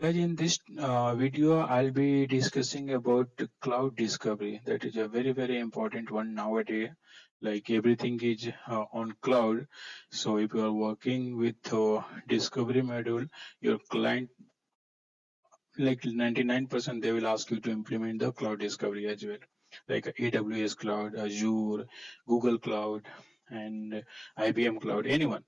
Guys, in this video, I'll be discussing about cloud discovery. That is a very, very important one nowadays. Like everything is on cloud. So if you are working with discovery module, your client, like 99%, they will ask you to implement the cloud discovery as well. Like AWS cloud, Azure, Google cloud, and IBM cloud, anyone.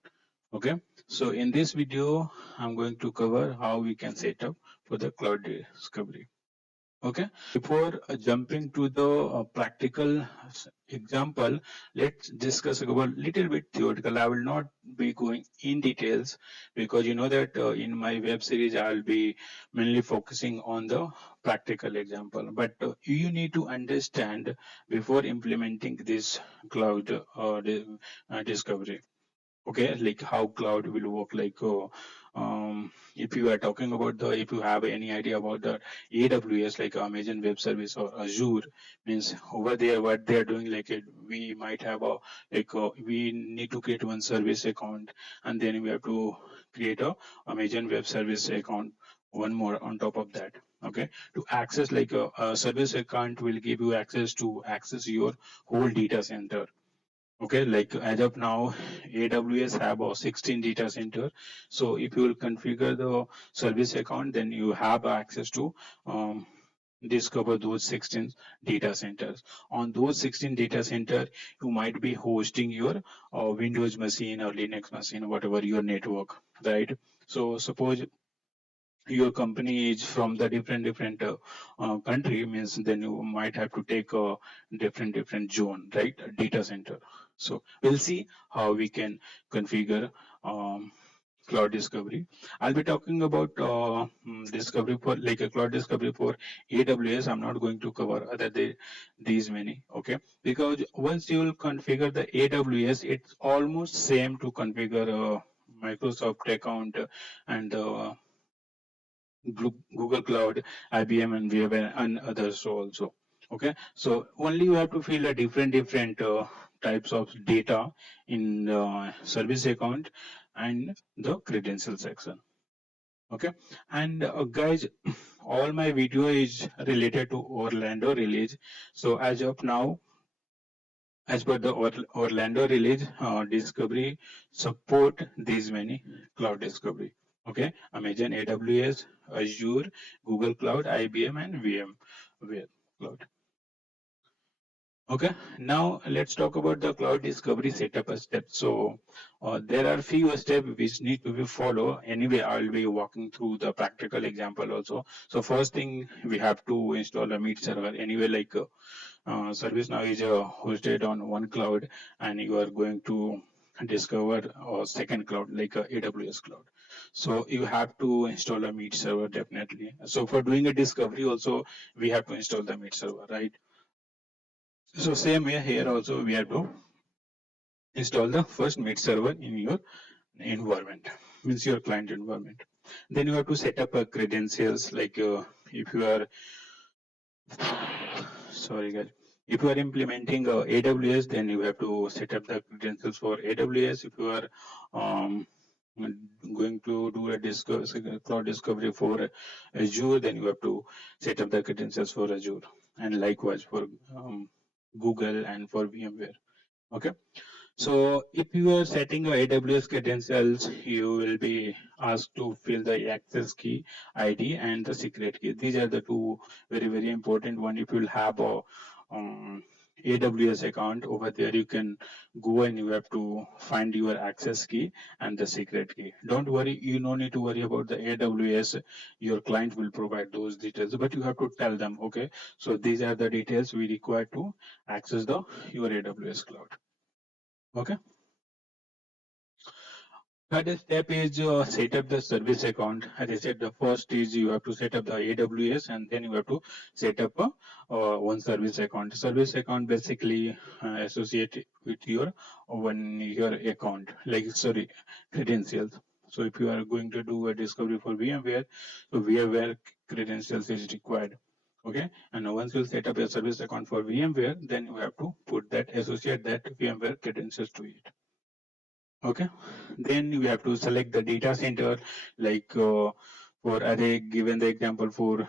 Okay, so in this video I'm going to cover how we can set up for the cloud discovery. Okay, before jumping to the practical example, let's discuss about little bit theoretical. I will not be going in details because you know that in my web series I'll be mainly focusing on the practical example, but you need to understand before implementing this cloud discovery. Okay, like how cloud will work. Like if you are talking about the, if you have any idea about the AWS, like Amazon Web Service or Azure, means over there what they are doing, like we might have a, like we need to create one service account, and then we have to create a Amazon Web Service account, one more on top of that. Okay, to access, like a service account will give you access to access your whole data center. Okay, like as of now, AWS have a 16 data center. So if you will configure the service account, then you have access to discover those 16 data centers. On those 16 data center, you might be hosting your Windows machine or Linux machine, whatever your network, right? So suppose your company is from the different country, means then you might have to take a different zone, right? Data center. So we'll see how we can configure cloud discovery. I'll be talking about discovery for, like a cloud discovery for AWS. I'm not going to cover other these many, okay? Because once you will configure the AWS, it's almost same to configure a Microsoft account and Google Cloud, IBM, and VMware, and others also. Okay, so only you have to fill a different types of data in the service account and the credential section. Okay, and guys, all my video is related to Orlando release. So as of now, as per the Orlando release, discovery support these many cloud discovery. Okay, Amazon, AWS, Azure, Google Cloud, IBM, and VMware Cloud. Okay, now let's talk about the cloud discovery setup steps. So there are few steps which need to be followed. Anyway, I'll be walking through the practical example also. So first thing, we have to install a Meet server. Anyway, like ServiceNow is hosted on one cloud, and you are going to discover a second cloud like AWS cloud. So you have to install a Meet server definitely. So for doing a discovery also, we have to install the Meet server, right? So same way here also we have to install the first Meet server in your environment, means your client environment. Then you have to set up a credentials, like if you are, sorry guys, if you are implementing AWS, then you have to set up the credentials for AWS. If you are going to do a cloud discovery for Azure, then you have to set up the credentials for Azure, and likewise for Google and for VMware. Okay, so if you are setting a AWS credentials, you will be asked to fill the access key, ID, and the secret key. These are the two very important one. If you'll have a AWS account over there, you can go and you have to find your access key and the secret key. Don't worry, you no need to worry about the AWS. Your client will provide those details, but you have to tell them, okay, so these are the details we require to access the your AWS cloud. Okay. Third step is set up the service account. As I said, the first is you have to set up the AWS, and then you have to set up a one service account. Service account basically associate with your one your account, like sorry, credentials. So if you are going to do a discovery for VMware, so VMware credentials is required. Okay, and once you set up a service account for VMware, then you have to put that, associate that VMware credentials to it. Okay, then we have to select the data center, like For as I given the example for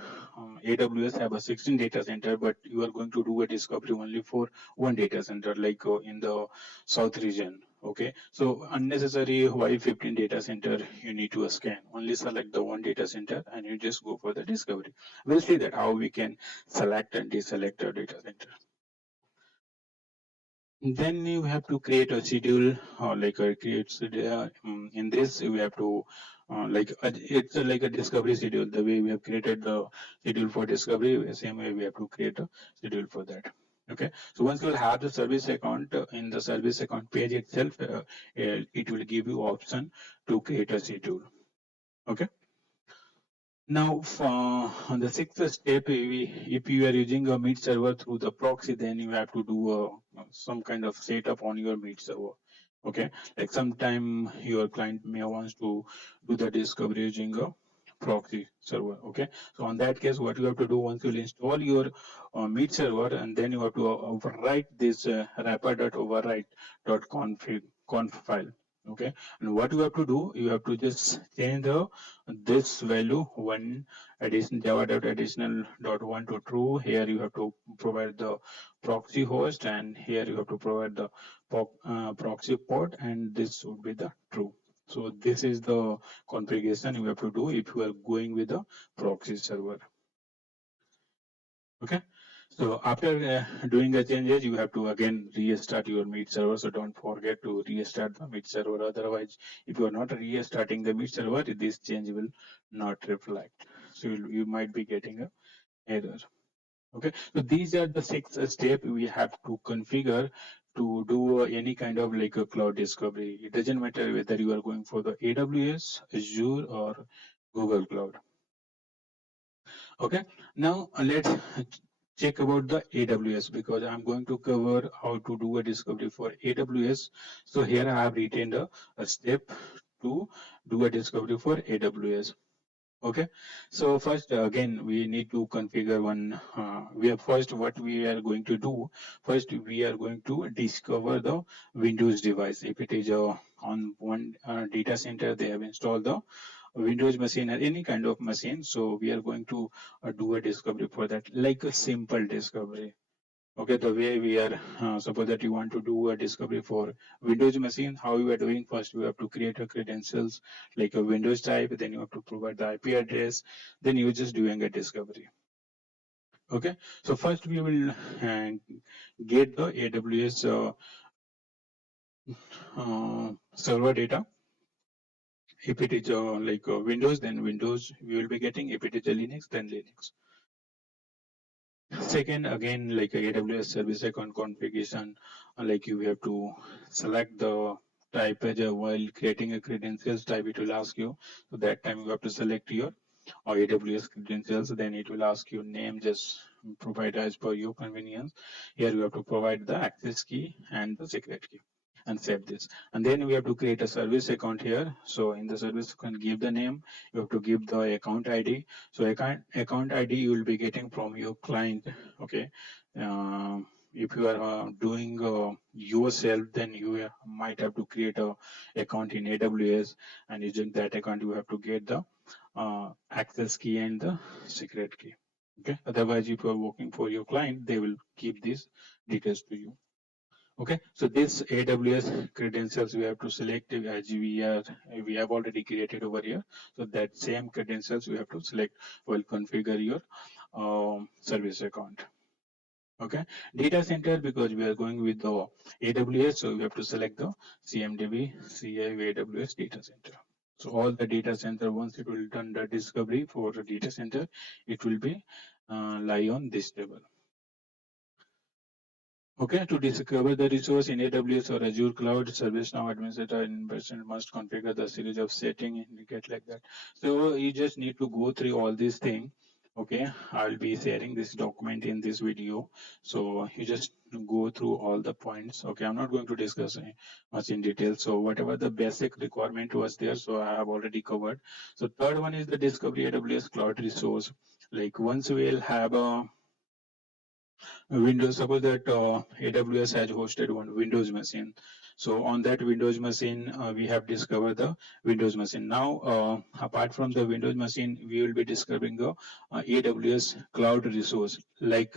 AWS have a 16 data center, but you are going to do a discovery only for one data center, like in the south region. Okay, so unnecessary why 15 data center you need to scan. Only select the one data center and you just go for the discovery. We'll see that how we can select and deselect a data center. Then you have to create a schedule, like in this we have to it's like a discovery schedule. The way we have created the schedule for discovery, same way we have to create a schedule for that. Okay, so once you will have the service account, in the service account page itself, it will give you option to create a schedule. Okay. Now, on the sixth step, if you are using a Meet server through the proxy, then you have to do some kind of setup on your Meet server. Okay, like sometime your client may wants to do the discovery using a proxy server. Okay, so on that case, what you have to do once you install your Meet server, and then you have to overwrite this wrapper.overwrite.conf file. Okay, and what you have to do, you have to just change the this value one addition java.additional.1 to true. Here you have to provide the proxy host, and here you have to provide the proxy port, and this would be the true. So this is the configuration you have to do if you are going with the proxy server. Okay, so after doing the changes, you have to again restart your Meet server. So don't forget to restart the Meet server. Otherwise, if you are not restarting the Meet server, this change will not reflect. So you might be getting a error. Okay, so these are the six steps we have to configure to do any kind of like a cloud discovery. It doesn't matter whether you are going for the AWS, Azure, or Google Cloud. Okay, now let's check about the AWS, because I'm going to cover how to do a discovery for AWS. So here I have written a step to do a discovery for AWS. Okay, so first again we need to configure one. We have first what we are going to do. First we are going to discover the Windows device. If it is on one data center, they have installed the Windows machine or any kind of machine. So we are going to do a discovery for that, like a simple discovery. Okay, the way we are, suppose that you want to do a discovery for Windows machine, how you are doing first, you have to create a credentials like a Windows type, then you have to provide the IP address, then you're just doing a discovery. Okay, so first we will get the AWS server data. If it is like Windows, then Windows we will be getting. If it is a Linux, then Linux. Second, again, like a AWS service account configuration, like you have to select the type as while creating a credentials type, it will ask you. So that time you have to select your AWS credentials. Then it will ask you name, just provide as per your convenience. Here you have to provide the access key and the secret key and save this. And then we have to create a service account here. So in the service, you can give the name, you have to give the account ID. So account ID you will be getting from your client. Okay. If you are doing yourself, then you might have to create a account in AWS, and using that account you have to get the access key and the secret key. Okay. Otherwise, if you are working for your client, they will keep these details to you. Okay, so this AWS credentials we have to select as we have already created over here. So that same credentials we have to select while configure your service account. Okay, data center, because we are going with the AWS, so we have to select the CMDB CIV AWS data center. So all the data center, once it will done the discovery for the data center, it will be lie on this table. Okay, to discover the resource in AWS or Azure Cloud, ServiceNow administrator and person must configure the series of settings indicate like that. So you just need to go through all these things. Okay, I'll be sharing this document in this video. So you just go through all the points. Okay, I'm not going to discuss much in detail. So whatever the basic requirement was there, so I have already covered. So third one is the discovery AWS Cloud resource. Like once we'll have a Windows, suppose that AWS has hosted one Windows machine. So on that Windows machine, we have discovered the Windows machine. Now, apart from the Windows machine, we will be discovering the AWS cloud resource like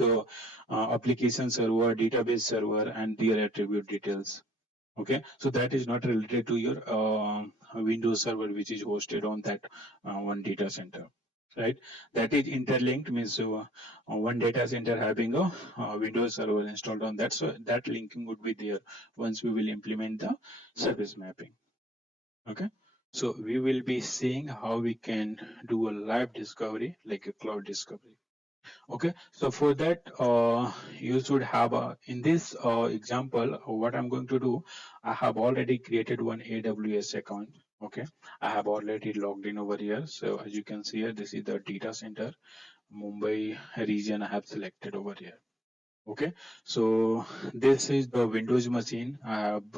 application server, database server, and their attribute details. Okay, so that is not related to your Windows server, which is hosted on that one data center, right? That is interlinked, means one data center having a Windows server installed on that, so that linking would be there once we will implement the service mapping. Okay, so we will be seeing how we can do a live discovery like a cloud discovery. Okay, so for that, you should have in this example, what I'm going to do, I have already created one AWS account. Okay, I have already logged in over here. So as you can see here, this is the data center, Mumbai region I have selected over here. Okay, so this is the Windows machine. I have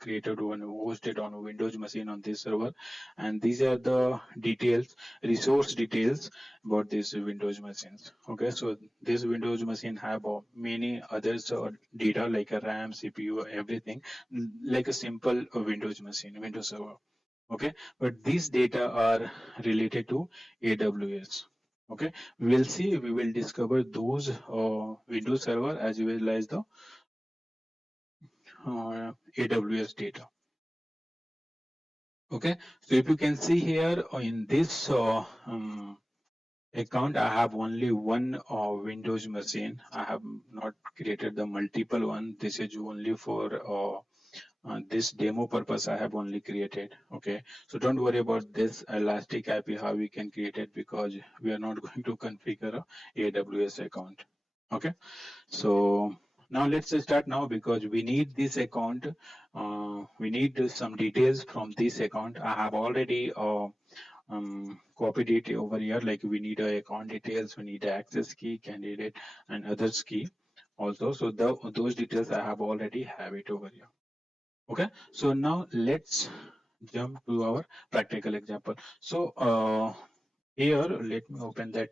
created one, hosted on a Windows machine on this server, and these are the details, resource details about these Windows machines. Okay, so this Windows machine have many others data like a RAM, CPU, everything, like a simple Windows machine, Windows server. Okay, but these data are related to AWS. Okay, we will discover those Windows server as well as the AWS data. Okay, so if you can see here in this account, I have only one Windows machine. I have not created the multiple one. This is only for this demo purpose I have only created. Okay, so don't worry about this elastic IP how we can create it, because we are not going to configure a AWS account. Okay, so now let's start now, because we need this account. We need some details from this account. I have already copied it over here. Like we need a account details, we need the access key, candidate, and others key also. So those details I have already have it over here. Okay, so now let's jump to our practical example. So here, let me open that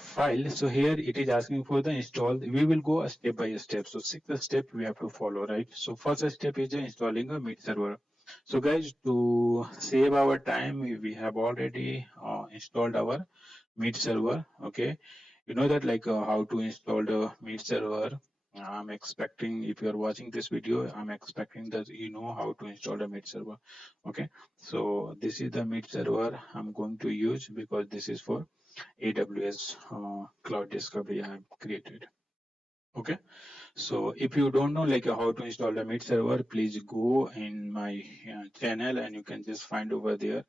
file. So here it is asking for the install. We will go a step by step. So six step we have to follow, right? So first step is installing a Meet server. So guys, to save our time, we have already installed our Meet server. Okay, you know that like how to install the Meet server. I'm expecting, if you are watching this video, I'm expecting that you know how to install the Meet server. Okay, so this is the Meet server I'm going to use, because this is for AWS cloud discovery I have created. Okay, so if you don't know like how to install the Meet server, please go in my channel and you can just find over there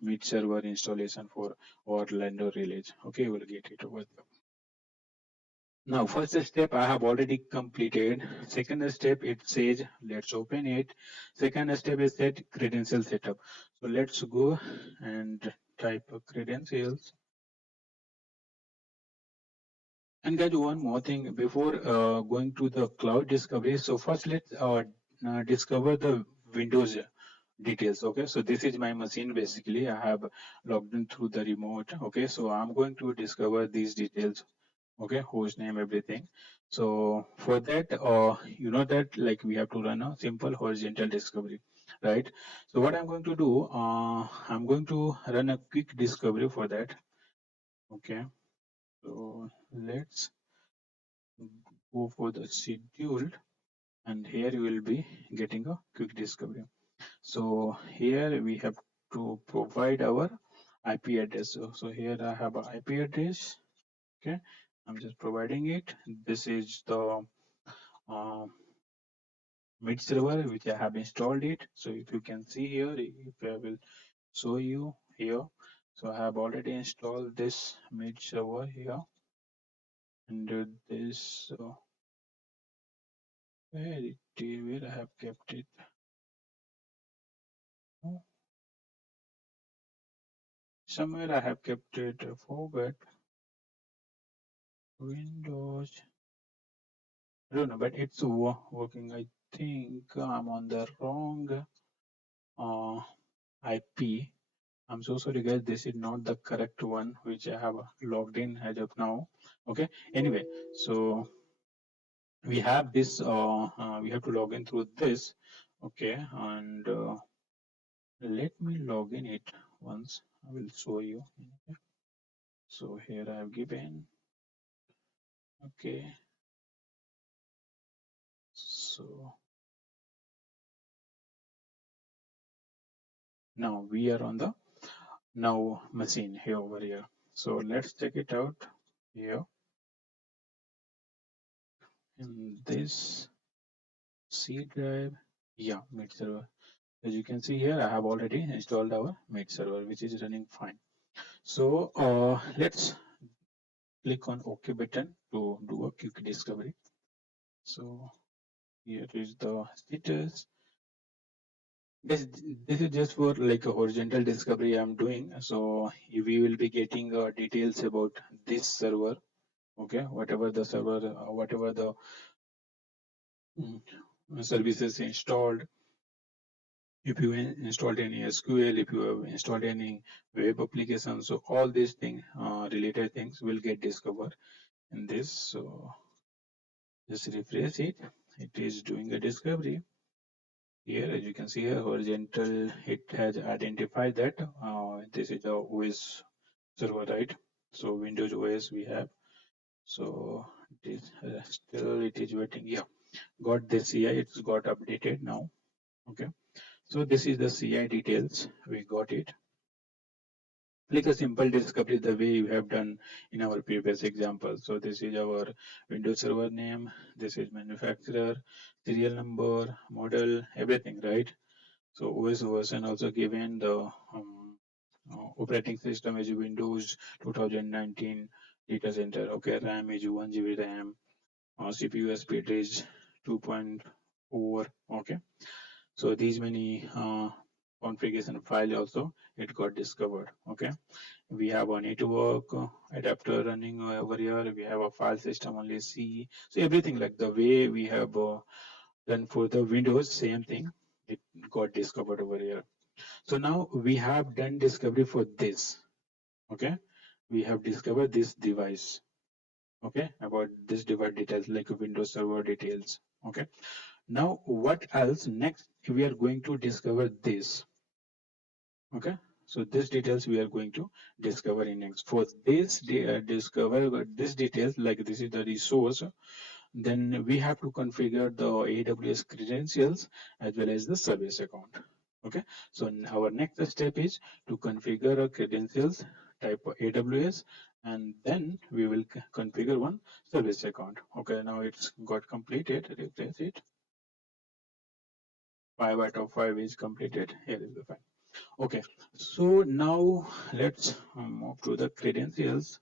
Meet server installation for Orlando release. Okay, you will get it over there. Now, first step I have already completed. Second step, it says let's open it. Second step is set credential setup. So let's go and type credentials. And guys, one more thing before going to the cloud discovery. So first, let's discover the Windows details. Okay, so this is my machine. Basically, I have logged in through the remote. Okay, so I'm going to discover these details. Okay, host name, everything. So for that, you know that like we have to run a simple horizontal discovery, right? So what I'm going to do, I'm going to run a quick discovery for that. Okay, so let's go for the scheduled, and here you will be getting a quick discovery. So here we have to provide our IP address. So here I have an IP address. Okay, I'm just providing it. This is the uh, mid server which I have installed it. So if you can see here, if I will show you here, so I have already installed this mid server here, and this where I have kept it. Oh, somewhere I have kept it. Forgot Windows. I don't know, but it's working. I think I'm on the wrong IP. I'm so sorry guys, this is not the correct one which I have logged in as of now. Okay, anyway, so we have this, we have to log in through this. Okay, and let me log in it once. I will show you. Okay. So here I have given, okay, so now we are on the now machine here over here. So let's check it out here in this C drive. Yeah, Meet server. As you can see here, I have already installed our Meet server, which is running fine. So let's click on OK button to do a quick discovery. So here is the status. This is just for like a horizontal discovery I'm doing. So we will be getting details about this server. Okay, whatever the server, whatever the services installed. If you installed any SQL, if you have installed any web application, so all these things, related things will get discovered in this. So just refresh it. It is doing a discovery. Here, as you can see here, horizontal, it has identified that this is the OS server, right? So Windows OS we have. So it is still it is waiting. Yeah, got this CI. It's got updated now. Okay. So this is the CI details. We got it. Like a simple discovery the way you have done in our previous example. So this is our Windows server name, this is manufacturer, serial number, model, everything, right? So OS version also given, the operating system is Windows 2019 data center. Okay, RAM is 1 GB RAM, CPU speed is 2.4. Okay, so these many configuration file also it got discovered. Okay, we have a network adapter running over here. We have a file system only C. So everything like the way we have done for the Windows, same thing. It got discovered over here. So now we have done discovery for this. Okay, we have discovered this device. Okay, about this device details like Windows server details. Okay, now what else? Next, we are going to discover this. Okay, so this details we are going to discover in next. For this discover this details, like this is the resource, then we have to configure the AWS credentials as well as the service account. Okay, so our next step is to configure a credentials type AWS, and then we will configure one service account. Okay, now it's got completed. Refresh it. 5 out of 5 is completed. Here is the file. Okay, so now let's move to the credentials.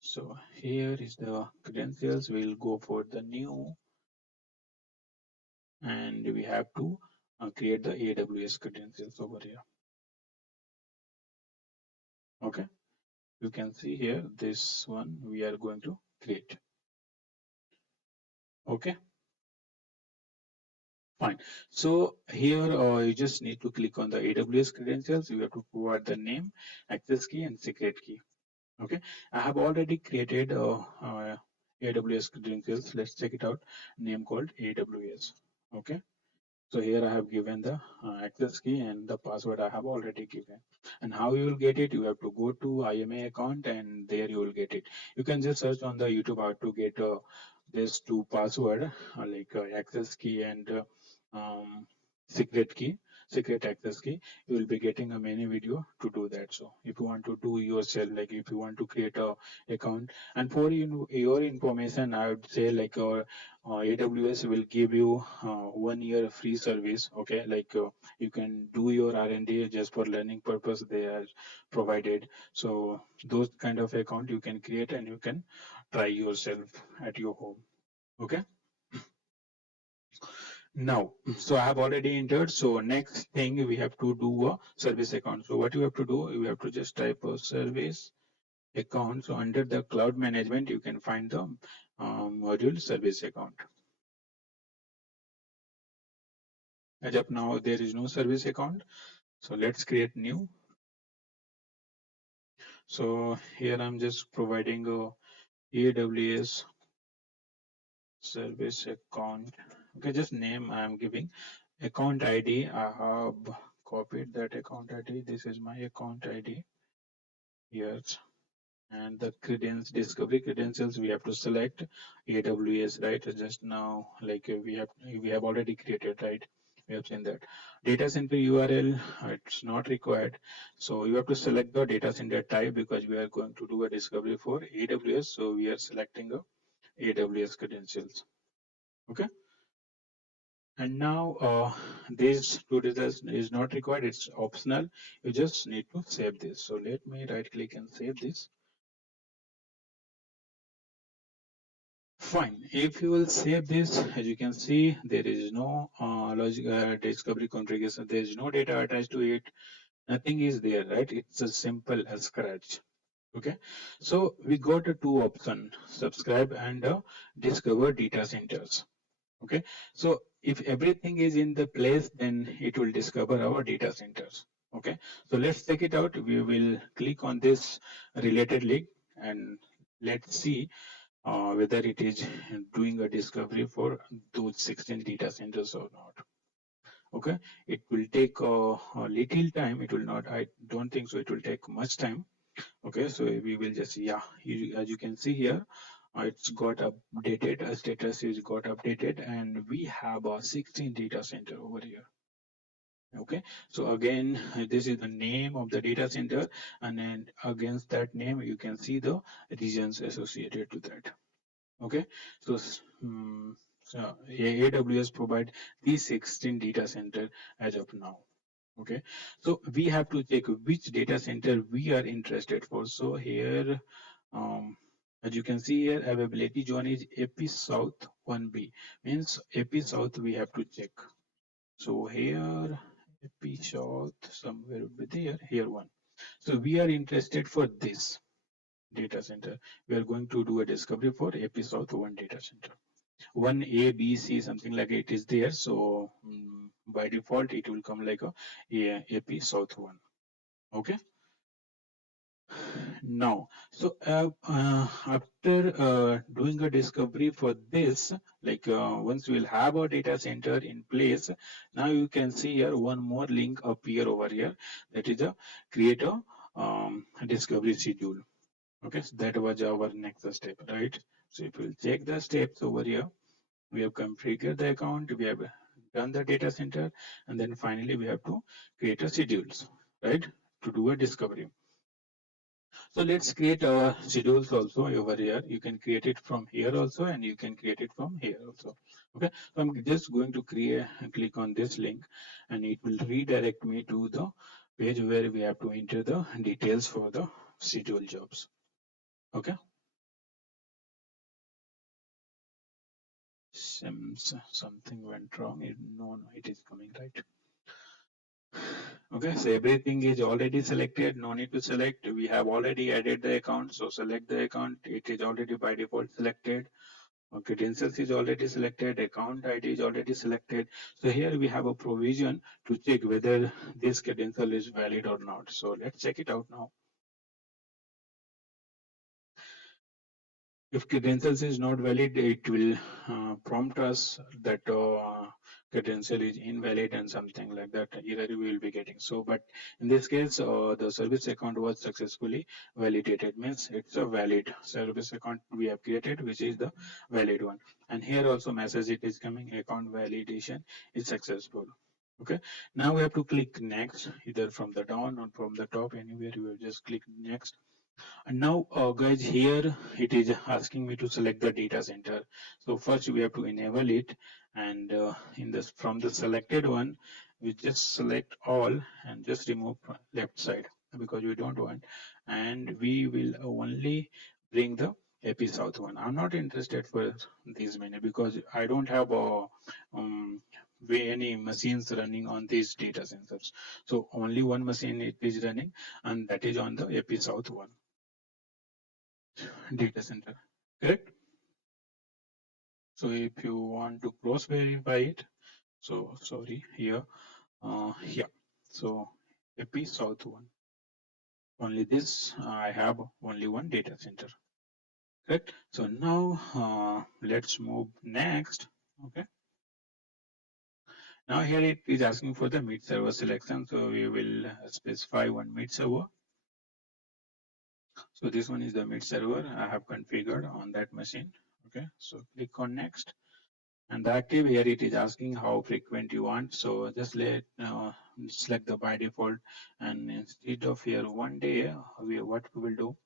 So here is the credentials. We'll go for the new, and we have to create the AWS credentials over here. Okay, you can see here this one we are going to create. Okay, fine. So here you just need to click on the AWS credentials. You have to provide the name, access key, and secret key. Okay, I have already created AWS credentials. Let's check it out. Name called AWS. Okay, so here I have given the access key and the password I have already given. And how you will get it? You have to go to IMA account and there you will get it. You can just search on the YouTube how to get this two password like access key and secret key, secret access key. You will be getting a many video to do that. So if you want to do yourself, like if you want to create a account, and for your information, I would say like AWS will give you 1 year free service. Okay, like you can do your R&D just for learning purpose. They are provided. So those kind of account you can create and you can try yourself at your home. Okay. Now, so I have already entered. So next thing we have to do a service account. So what you have to do, you have to just type a service account. So under the cloud management, you can find the module service account. As of now, there is no service account. So let's create new. So here I'm just providing a AWS service account. Okay, just name I am giving. Account ID, I have copied that account ID. This is my account ID. Yes. And the credentials, discovery credentials, we have to select AWS, right? Just now, like we have already created, right? We have seen that. Data center URL, it's not required. So you have to select the data center type because we are going to do a discovery for AWS. So we are selecting the AWS credentials. Okay. And now this two details is not required. It's optional. You just need to save this. So let me right click and save this. Fine. If you will save this, as you can see, there is no discovery configuration. There is no data attached to it. Nothing is there, right? It's as simple as scratch. Okay. So we got a two option: subscribe and discover data centers. Okay. So if everything is in the place, then it will discover our data centers. Okay. So let's check it out. We will click on this related link and let's see whether it is doing a discovery for those 16 data centers or not. Okay, it will take a little time. It will not, I don't think so. It will take much time. Okay, so we will just, yeah, as you can see here, it's got updated, status is got updated, and we have a 16 data center over here. Okay, so again, this is the name of the data center, and then against that name, you can see the regions associated to that. Okay, so, so AWS provide these 16 data center as of now. Okay, so we have to check which data center we are interested for. So here, as you can see here, availability zone is AP South 1B, means AP South we have to check. So here AP South somewhere would be there, here one. So we are interested for this data center. We are going to do a discovery for AP South 1 data center. 1A, B, C, something like it is there. So by default, it will come like a AP South 1. Okay. Now, so after doing a discovery for this, like once we'll have a data center in place, now you can see here one more link appear over here. That is a create a discovery schedule. Okay, so that was our next step, right? So if we'll check the steps over here, we have configured the account, we have done the data center, and then finally we have to create a schedules, right? To do a discovery. So let's create schedules also over here. You can create it from here also, and you can create it from here also. Okay, so I'm just going to click on this link, and it will redirect me to the page where we have to enter the details for the schedule jobs. Okay. Seems something went wrong. No, it is coming right. Okay, so everything is already selected. No need to select. We have already added the account. So select the account. It is already by default selected. Credentials is already selected. Account ID is already selected. So here we have a provision to check whether this credential is valid or not. So let's check it out now. If credentials is not valid, it will prompt us that credential is invalid and something like that error we will be getting. So, but in this case, the service account was successfully validated, means it's a valid service account we have created, which is the valid one. And here also message it is coming, account validation is successful. Okay, now we have to click next, either from the down or from the top, anywhere you will just click next. And now, guys, here it is asking me to select the data center. So first we have to enable it, and in this from the selected one, we just select all and just remove left side because we don't want, and we will only bring the AP South one. I'm not interested for these many because I don't have any machines running on these data centers. So only one machine it is running, and that is on the AP South one data center, correct? So if you want to cross verify it, So sorry here. Yeah. So AP South one. Only this I have only one data center. Correct. So now let's move next. Okay. Now here it is asking for the mid server selection. So we will specify one mid server. So this one is the mid server I have configured on that machine. Okay. So click on next. And the active here it is asking how frequent you want. So just select the by default, and instead of here 1 day, what we will do,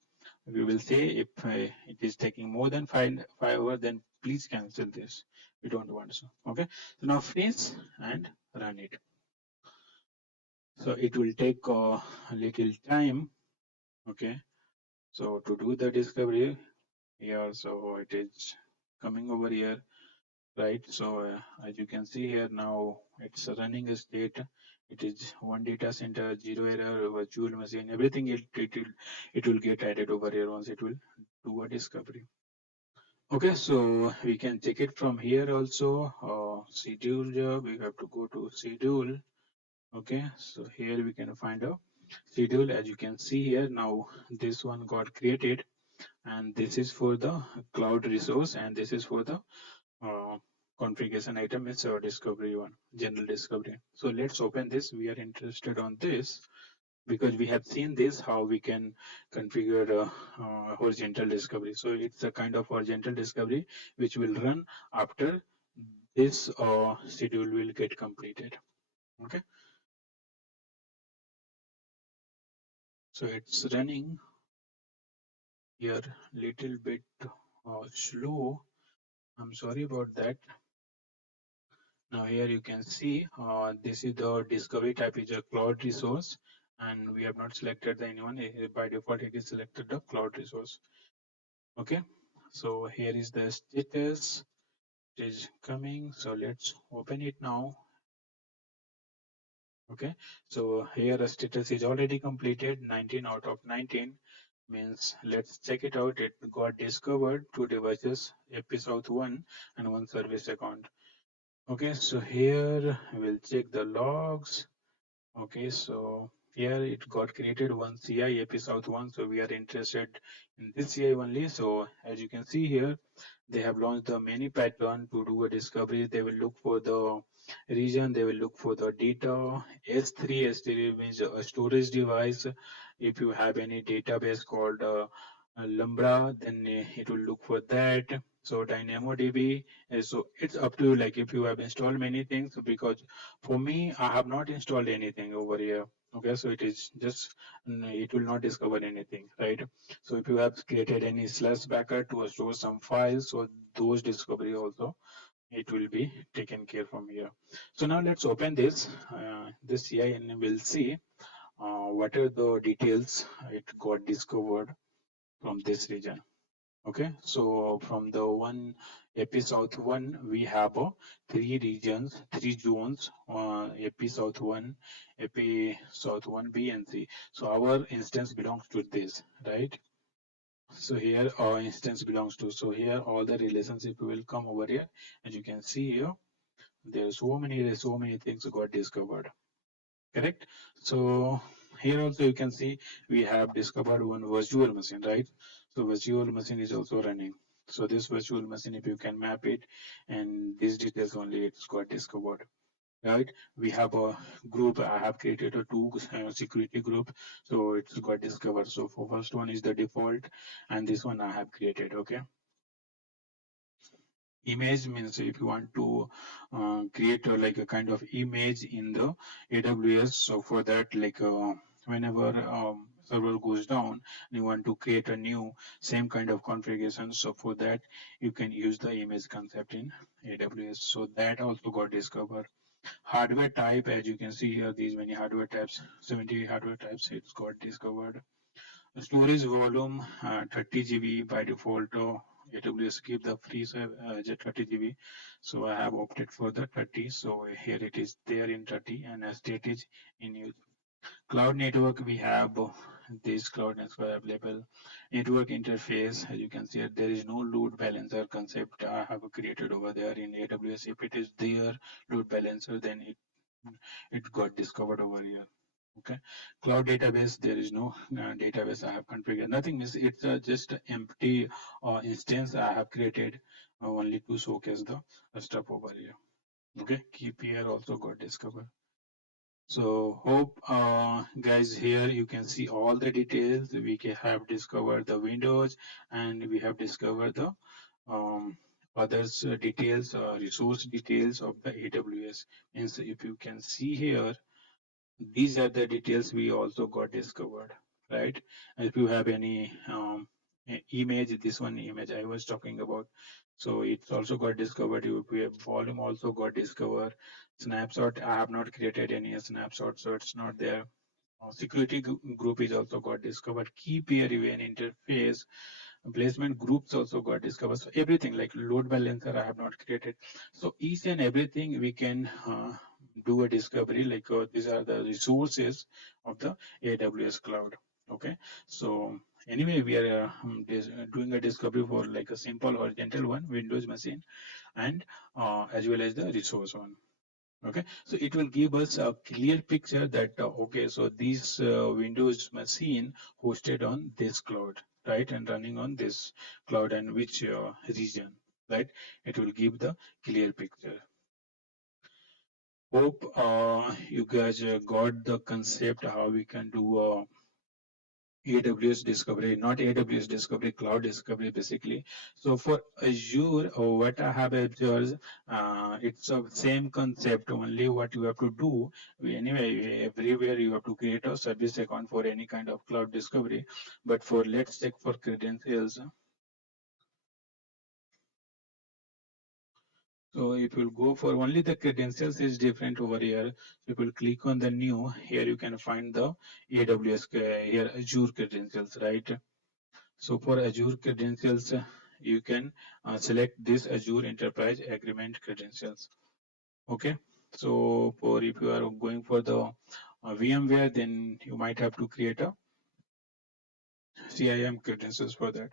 we will say if it is taking more than five hours, then please cancel this. We don't want so. Okay. So now freeze and run it. So it will take a little time. Okay. So to do the discovery here, so it is coming over here, right? So as you can see here now, it's running a state. It is one data center, zero error, virtual machine, everything. It will get added over here once it will do a discovery. Okay, so we can check it from here also. Schedule job, we have to go to schedule. Okay, so here we can find a schedule. As you can see here now, this one got created, and this is for the cloud resource, and this is for the uh, configuration item is discovery one, general discovery. So let's open this. We are interested on this because we have seen this how we can configure horizontal discovery. So it's a kind of horizontal discovery which will run after this schedule will get completed. Okay, so it's running here little bit slow. I'm sorry about that. Now here you can see this is the discovery type is a cloud resource, and we have not selected the anyone. By default it is selected the cloud resource. Okay, so here is the status. It is coming, so let's open it now. Okay, so here the status is already completed, 19 out of 19 means let's check it out. It got discovered, 2 devices, episode 1 and 1 service account. Okay, so here we'll check the logs. Okay, so here it got created one CI episode 1, so we are interested in this CI only. So as you can see here, they have launched the many pattern to do a discovery. They will look for the region, they will look for the data. S3 means a storage device. If you have any database called Lumbra, then it will look for that. So DynamoDB, so it's up to you, like if you have installed many things, because for me I have not installed anything over here. Okay, so it is just it will not discover anything, right? So if you have created any slash backup to store some files, so those discovery also it will be taken care from here. So now let's open this CI, and we'll see what are the details it got discovered from this region. Okay, so from the one episode 1 we have 3 regions, 3 zones, episode 1, episode 1B and C. So our instance belongs to this, right? So here our instance belongs to, so here all the relationship will come over here. As you can see here, there's so many things got discovered. Correct. So here also you can see we have discovered one virtual machine, right? So virtual machine is also running. So this virtual machine, if you can map it, and these details only it's got discovered, right? We have a group. I have created a two security group, so it's got discovered. So for first one is the default, and this one I have created. Okay. Image means if you want to create like a kind of image in the AWS. So for that, like whenever server goes down, you want to create a new same kind of configuration. So for that, you can use the image concept in AWS. So that also got discovered. Hardware type, as you can see here, these many hardware types, 70 hardware types, it's got discovered. Storage volume 30 GB by default. AWS keep the free 30 GB, so I have opted for the 30. So here it is there in 30, and state is in use. Cloud network, we have this cloud network available. Network interface, as you can see, there is no load balancer concept I have created over there in AWS. If it is there, load balancer, then it got discovered over here. Okay, cloud database, there is no database I have configured. Nothing is, it's just an empty instance I have created only to showcase the stuff over here. Okay, keep here also got discovered. So hope guys, here you can see all the details. We have discovered the windows, and we have discovered the um, others details, resource details of the AWS. And so if you can see here, these are the details we also got discovered, right? And if you have any image, this one image I was talking about, so it's also got discovered. We have volume also got discovered. Snapshot, I have not created any snapshot, so it's not there. Security group is also got discovered. Key pair event interface, placement groups also got discovered. So everything like load balancer I have not created. So each and everything we can do a discovery, like these are the resources of the AWS cloud. Okay, so anyway, we are doing a discovery for like a simple horizontal one, Windows machine, and as well as the resource one. Okay, so it will give us a clear picture that okay, so this Windows machine hosted on this cloud, right, and running on this cloud, and which region, right? It will give the clear picture. Hope you guys got the concept how we can do AWS discovery, not AWS discovery, cloud discovery basically. So for Azure, what I have observed, it's a same concept. Only what you have to do, anyway, everywhere you have to create a service account for any kind of cloud discovery. But for let's check for credentials. So if you'll go for only the credentials is different over here. So if you click on the new, here you can find the AWS here Azure credentials, right? So for Azure credentials, you can select this Azure Enterprise Agreement credentials. Okay. So for if you are going for the VMware, then you might have to create a CIM credentials for that.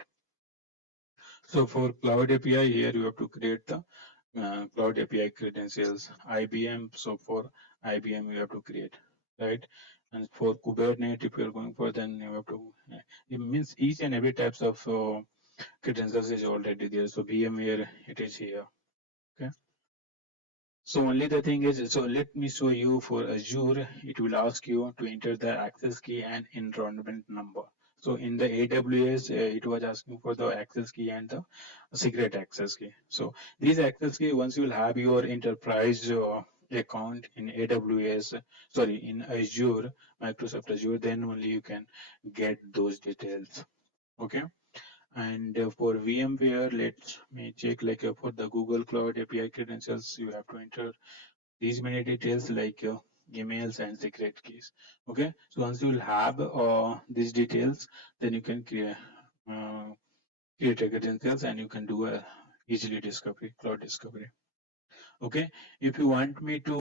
So for Cloud API, here you have to create the Cloud API credentials. IBM, so for IBM you have to create, right? And for Kubernetes, if you are going for, then you have to. It means each and every types of credentials is already there. So VMware, it is here. Okay. So only the thing is, so let me show you for Azure, it will ask you to enter the access key and enrollment number. So in the AWS, it was asking for the access key and the secret access key. So these access key, once you will have your enterprise account in AWS, sorry, in Azure, Microsoft Azure, then only you can get those details. Okay. And for VMware, let me check like for the Google Cloud API credentials, you have to enter these many details like emails and secret keys. Okay, so once you will have these details, then you can create a credentials and you can do a easily discovery, cloud discovery. Okay, if you want me to